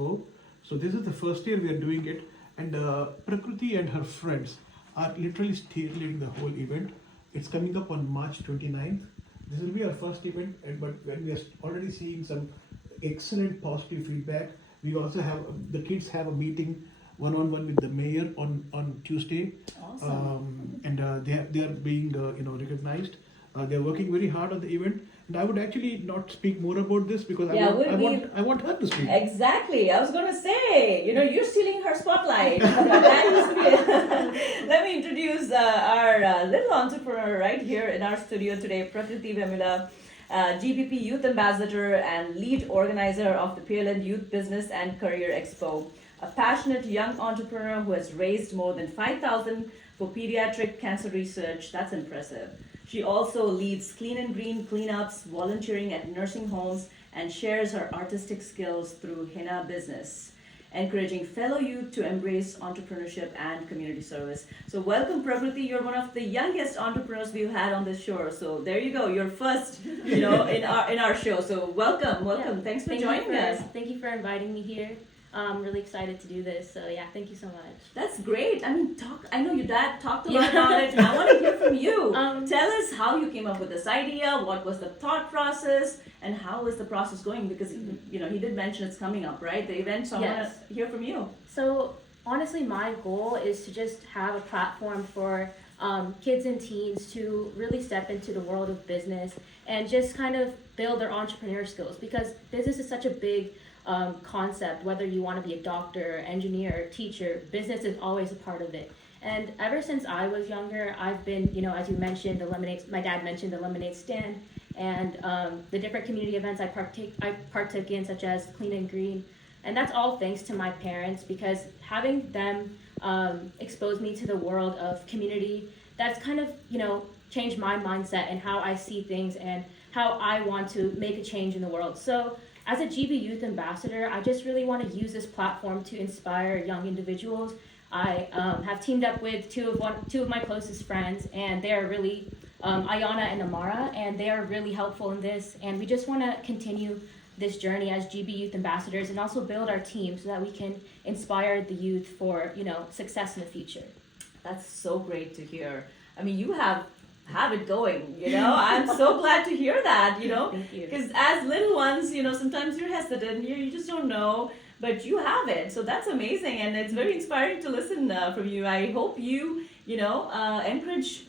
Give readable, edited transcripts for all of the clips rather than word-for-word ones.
So this is the first year we are doing it, and Prakruti and her friends are literally steering the whole event. It's coming up on March 29th. This will be our first event, but when we are already seeing some excellent positive feedback, we also have the kids have a meeting one-on-one with the mayor on Tuesday. Awesome. And they are being recognized. They are working very hard on the event, and I would actually not speak more about this because I want her to speak. Exactly. I was going to say, you're stealing her spotlight. That used to be. Let me introduce our little entrepreneur right here in our studio today, Sruthi Bekal, GBP Youth Ambassador and lead organizer of the Pearland Youth Business and Career Expo. A passionate young entrepreneur who has raised more than 5,000 for pediatric cancer research. That's impressive. She also leads clean and green cleanups, volunteering at nursing homes, and shares her artistic skills through henna business, encouraging fellow youth to embrace entrepreneurship and community service. So welcome, Prakruti. You're one of the youngest entrepreneurs we've had on this show. So there you go. You're first, in our show. So welcome. Yeah. Thanks for joining us. Thank you for inviting me here. I'm really excited to do this. So yeah, thank you so much. That's great. I know your dad talked a lot about it. I want to hear from you. Tell us how you came up with this idea, what was the thought process, and how is the process going? Because, he did mention it's coming up, right? The event, so I want to hear from you. So honestly, my goal is to just have a platform for kids and teens to really step into the world of business and just kind of build their entrepreneur skills, because business is such a big concept. Whether you want to be a doctor, engineer, teacher, business is always a part of it. And ever since I was younger, I've been, as you mentioned, my dad mentioned the lemonade stand, and the different community events I partook in, such as Clean and Green. And that's all thanks to my parents, because having them expose me to the world of community, that's kind of, changed my mindset and how I see things and how I want to make a change in the world. So as a GB Youth Ambassador, I just really want to use this platform to inspire young individuals. I have teamed up with two of my closest friends, and they are really, Ayana and Amara, and they are really helpful in this. And we just want to continue this journey as GB Youth Ambassadors and also build our team so that we can inspire the youth for, success in the future. That's so great to hear. You have it going, I'm so glad to hear that, Thank you. because as little ones, sometimes you're hesitant, you just don't know, but you have it. So that's amazing, and it's very inspiring to listen from you. I hope you, encourage,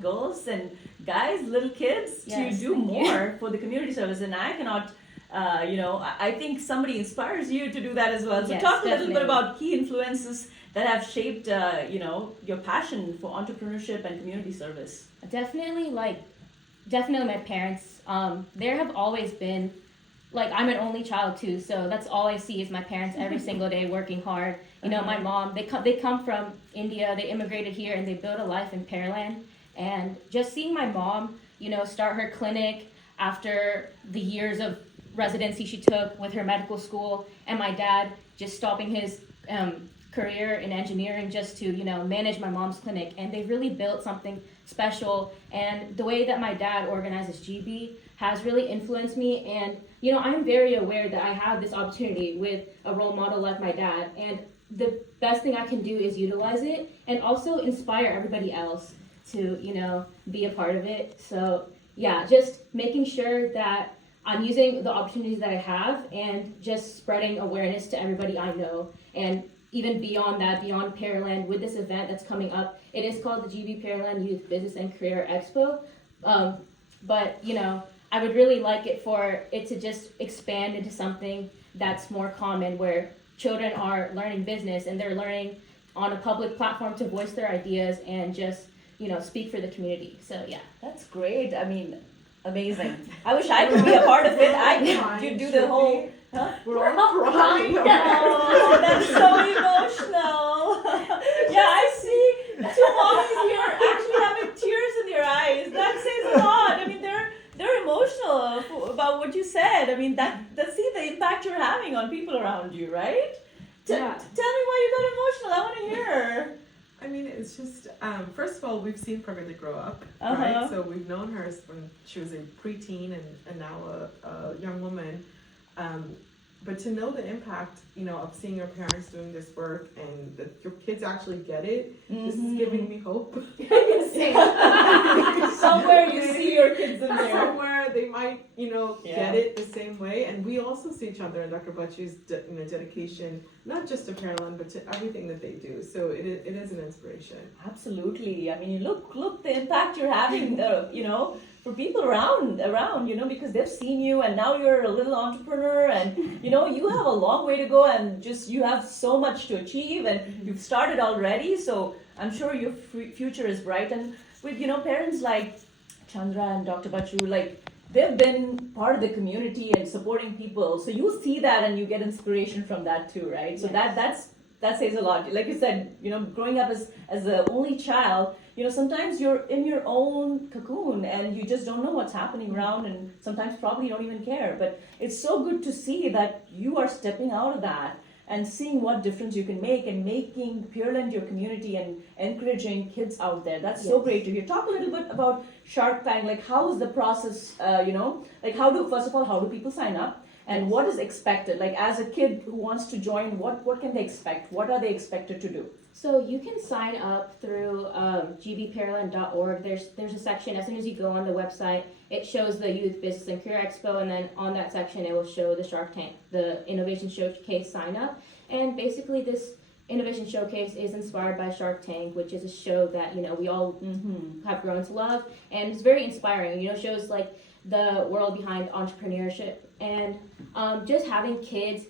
girls and guys, little kids to do more for the community service. And I cannot, I think somebody inspires you to do that as well. So yes, talk a little definitely. bit about key influences that have shaped, your passion for entrepreneurship and community service. Definitely my parents. There have always been, I'm an only child too, so that's all I see is my parents every single day working hard. My mom, they come from India, they immigrated here and they built a life in Pearland. And just seeing my mom, start her clinic after the years of residency she took with her medical school, and my dad just stopping his career in engineering just to manage my mom's clinic, and they really built something special. And the way that my dad organizes GB has really influenced me, and I'm very aware that I have this opportunity with a role model like my dad, and the best thing I can do is utilize it and also inspire everybody else to be a part of it. So yeah, just making sure that I'm using the opportunities that I have and just spreading awareness to everybody I know. And even beyond that, beyond Pearland, with this event that's coming up, it is called the GB Pearland Youth Business and Career Expo. But, I would really like it for it to just expand into something that's more common, where children are learning business and they're learning on a public platform to voice their ideas and just, speak for the community. So, yeah. That's great. Amazing. I wish I could be a part of it. I could do the whole... Huh? We're all crying. Oh, that's so emotional. Yeah, I see two mommies here actually having tears in their eyes. That says a lot. They're emotional about what you said. See the impact you're having on people around you, right? Tell me why you got emotional. I want to hear. It's just, first of all, we've seen Prakruti grow up, Uh-huh. right? So we've known her when she was a preteen and now a young woman. But to know the impact, of seeing your parents doing this work and that your kids actually get it, this is giving me hope. Somewhere you see your kids in there. Somewhere they might, get it the same way. And we also see each other in Dr. Bachu's, dedication, not just to Pearland, but to everything that they do. So it is an inspiration. Absolutely. I mean, look the impact you're having, for people around, because they've seen you and now you're a little entrepreneur and, you have a long way to go and just you have so much to achieve and you've started already. So I'm sure your future is bright. And with, parents like Chandra and Dr. Bachu, they've been part of the community and supporting people. So you see that and you get inspiration from that too, right? So that says a lot. Like you said, growing up as the only child, sometimes you're in your own cocoon and you just don't know what's happening around and sometimes probably don't even care. But it's so good to see that you are stepping out of that and seeing what difference you can make and making Pearland your community and encouraging kids out there. That's so great to hear. Talk a little bit about Shark Tank. How is the process, first of all, how do people sign up? And what is expected? As a kid who wants to join, what can they expect? What are they expected to do? So you can sign up through gbpearland.org. There's a section, as soon as you go on the website, it shows the Youth Business and Career Expo, and then on that section it will show the Shark Tank, the Innovation Showcase sign up. And basically this Innovation Showcase is inspired by Shark Tank, which is a show that, we all have grown to love. And it's very inspiring, shows the world behind entrepreneurship. And just having kids,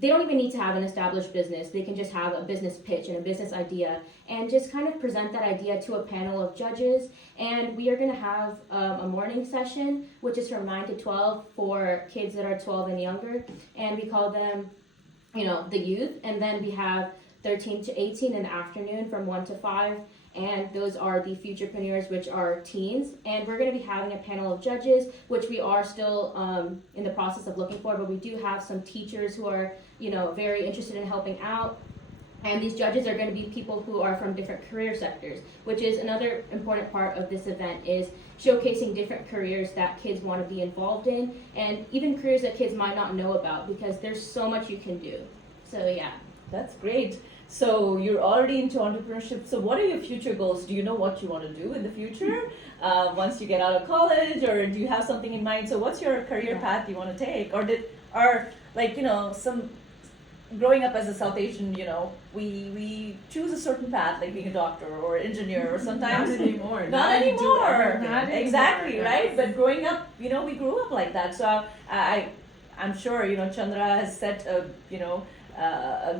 they don't even need to have an established business. They can just have a business pitch and a business idea and just kind of present that idea to a panel of judges. And we are going to have a morning session, which is from 9 to 12 for kids that are 12 and younger. And we call them, the youth. And then we have 13 to 18 in the afternoon from 1 to 5. And those are the futurepreneurs, which are teens. And we're going to be having a panel of judges, which we are still in the process of looking for. But we do have some teachers who are, very interested in helping out. And these judges are going to be people who are from different career sectors, which is another important part of this event, is showcasing different careers that kids want to be involved in, and even careers that kids might not know about, because there's so much you can do. So yeah. That's great. So you're already into entrepreneurship. So what are your future goals? Do you know what you want to do in the future once you get out of college, or do you have something in mind? So what's your career path you want to take? Some growing up as a South Asian, we choose a certain path, like being a doctor or engineer, or sometimes Not anymore. Not anymore. Not Exactly, anymore. right? But growing up, we grew up like that. So I'm sure Chandra has set a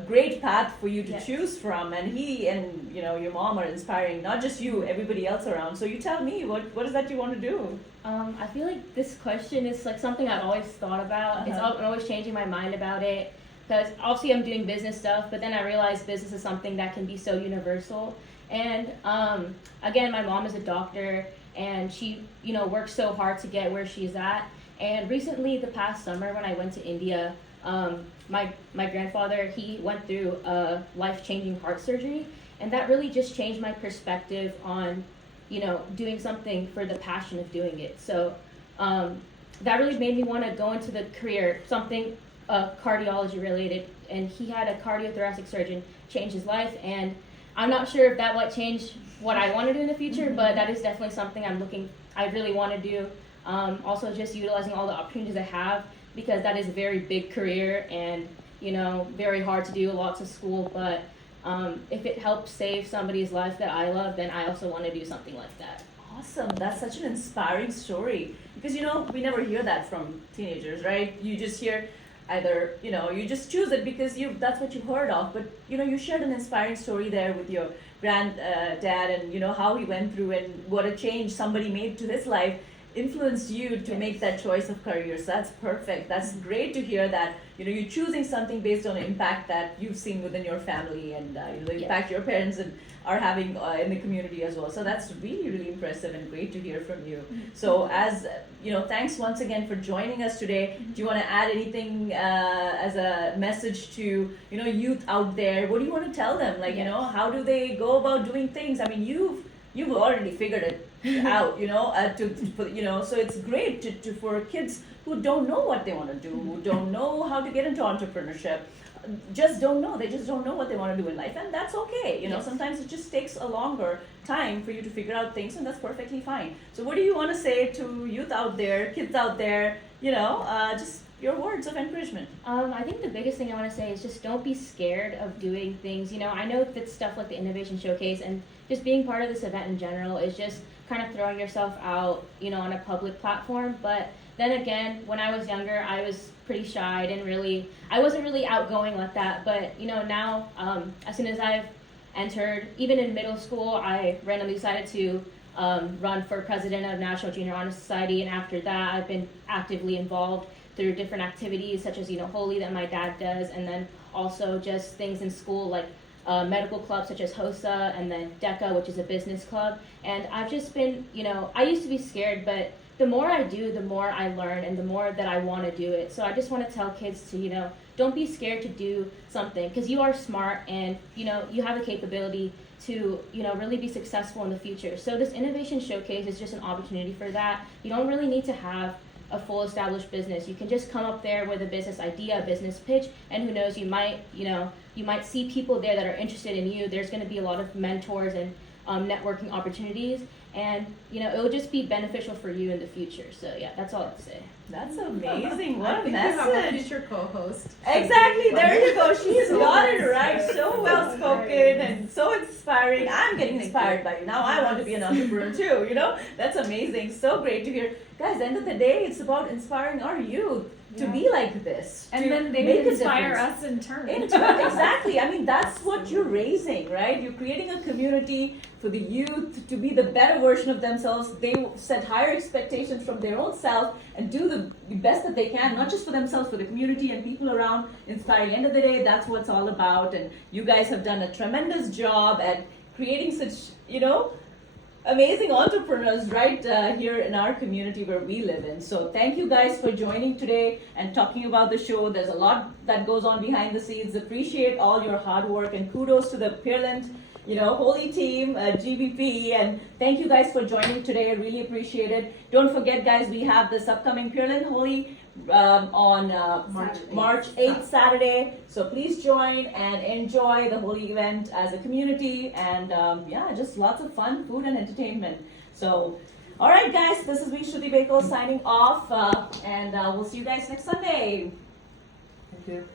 great path for you to choose from, and he and your mom are inspiring, not just you, everybody else around. So you tell me, what is that you want to do? I feel like this question is something I've always thought about. I'm always changing my mind about it, because obviously I'm doing business stuff, but then I realized business is something that can be so universal. And again, my mom is a doctor, and she works so hard to get where she's at. And recently, the past summer, when I went to India, my grandfather, he went through a life-changing heart surgery, and that really just changed my perspective on doing something for the passion of doing it. So that really made me want to go into the career, something cardiology related. And he had a cardiothoracic surgeon change his life, and I'm not sure if that might change what I want to do in the future, but that is definitely something I really want to do. Also just utilizing all the opportunities I have, because that is a very big career and very hard to do, lots of school. But if it helps save somebody's life that I love, then I also want to do something like that. Awesome. That's such an inspiring story, because we never hear that from teenagers, right? You just hear either you just choose it because that's what you heard of, but you shared an inspiring story there with your granddad, and how he went through and what a change somebody made to his life influenced you to make that choice of career. So that's perfect. That's great to hear that you're choosing something based on the impact that you've seen within your family, and the impact your parents are having in the community as well. So that's really, really impressive and great to hear from you. So as thanks once again for joining us today. Do you want to add anything as a message to youth out there? What do you want to tell them? How do they go about doing things? I mean, you've already figured it out, so it's great for kids who don't know what they want to do, who don't know how to get into entrepreneurship, just don't know. They just don't know what they want to do in life, and that's okay. Yes. Sometimes it just takes a longer time for you to figure out things, and that's perfectly fine. So, what do you want to say to youth out there, kids out there? Just your words of encouragement. I think the biggest thing I want to say is just don't be scared of doing things. I know that stuff like the Innovation Showcase and just being part of this event in general is just kind of throwing yourself out, on a public platform. But then again, when I was younger, I was pretty shy. I wasn't really outgoing like that. But, now, as soon as I've entered, even in middle school, I randomly decided to run for president of National Junior Honor Society. And after that, I've been actively involved through different activities such as, Holy that my dad does. And then also just things in school like medical clubs such as HOSA and then DECA, which is a business club. And I've just been, I used to be scared, but the more I do, the more I learn and the more that I want to do it. So I just want to tell kids to, don't be scared to do something because you are smart and, you have the capability to, really be successful in the future. So this Innovation Showcase is just an opportunity for that. You don't really need to have a full established business. You can just come up there with a business idea, a business pitch, and who knows, you might see people there that are interested in you. There's going to be a lot of mentors and networking opportunities, and it will just be beneficial for you in the future. So yeah, that's all I have to say. That's amazing. What I a think you have a message. future co-host. Exactly. There you go. She's got it right. So well spoken and so inspiring. I'm getting inspired by you. Now I want to be an entrepreneur too. That's amazing. So great to hear. Guys, end of the day, it's about inspiring our youth to be like this. And to then they make a inspire difference. us in turn. Exactly. I mean, that's what you're raising, right? You're creating a community for the youth to be the better version of themselves. They set higher expectations from their own self and do the best that they can, not just for themselves, for the community and people around. Inspiring. End of the day, that's what it's all about. And you guys have done a tremendous job at creating such, amazing entrepreneurs right here in our community where we live in. So thank you guys for joining today and talking about the show. There's a lot that goes on behind the scenes. Appreciate all your hard work and kudos to the Pearland, Holy team, GBP, and thank you guys for joining today. I really appreciate it. Don't forget, guys, we have this upcoming Pearland Holy on March 8th, Saturday. So please join and enjoy the Holy event as a community, and just lots of fun, food, and entertainment. So, all right, guys, this is me, Sruthi Bekal, signing off, and we'll see you guys next Sunday. Thank you.